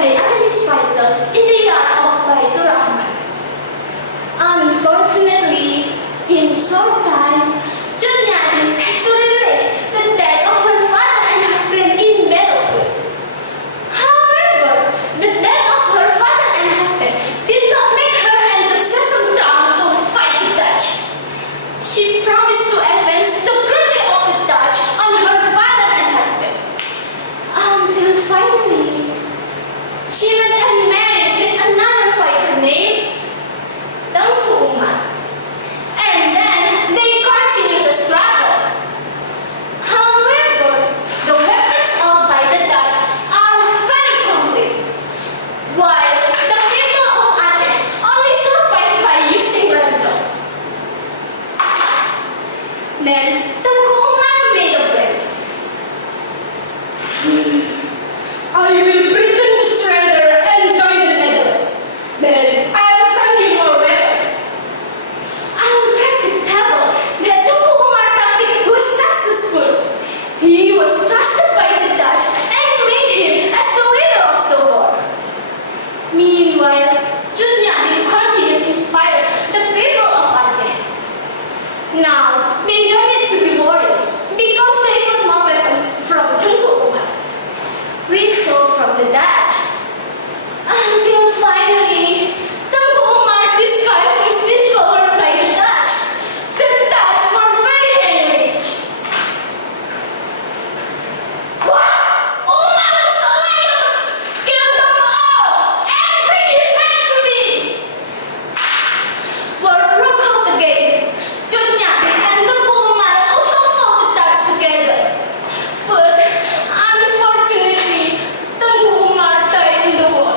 by Chinese fighters in the yard of Baitur Rahman. Unfortunately, in short time, Junyatin had to realize the death of her father and husband in battlefield. However, the death of her father and husband did not make her enthusiasm down to fight the Dutch. She promised to avenge the cruelty of the Dutch on her father and husband. Until finally, she met and married with another fighter named Tengku Umar. And then they continued the struggle. However, the weapons owned by the Dutch are very complete, while the people of Aceh only survive by using rental. Then Tengku Umar made a plan. I will pretend to surrender and join the Netherlands. Then I'll send you more weapons. Unpredictable, that Tengku Umar tactic was successful. He was trusted by the Dutch and made him as the leader of the war. Meanwhile, Junyatin continued to inspire the people of Aceh. Now, they don't need to be worried because they got more weapons from Tengku Umar, we stole from the Dutch. Until finally, Tengku Umar disguise was discovered by the Dutch. The Dutch were very angry. What? Umar was a liar! Kill them all and bring his head to me! War broke out again. Junyatin and Tengku Umar also fought the Dutch together. But unfortunately, Tengku Umar died in the war.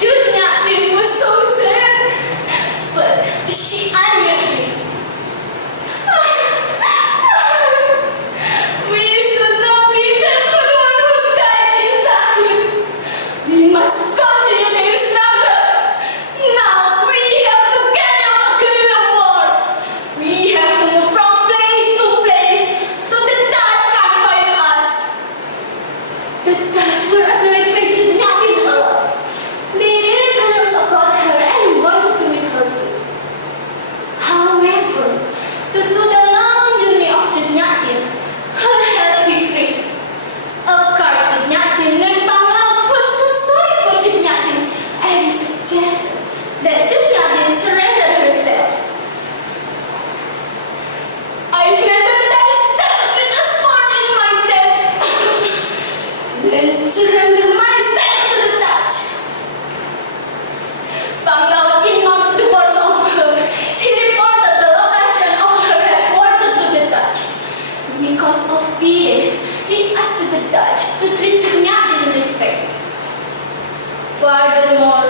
Junyatin was so sad, but she admitted, we should not be sad for the one who died inside. We must continue their struggle. Now we have to carry out a guerrilla war. We have to move from place to place so the Dutch can find us. The Dutch were annoyed by Junyatin a lot. They really curious about her and wanted to meet her soon. However, due to the long journey of Junyatin, her health decreased. A guard Junyatin named Panglang felt so sorry for Junyatin and suggested that Junyatin surrender herself. I'd rather die stabbed with a sword in my chest than surrender myself to the Dutch. Panglang ignores the words of her. He reported the location of her headquarters to the Dutch. Because of pity, he asked the Dutch to treat Junyatin with respect. Furthermore,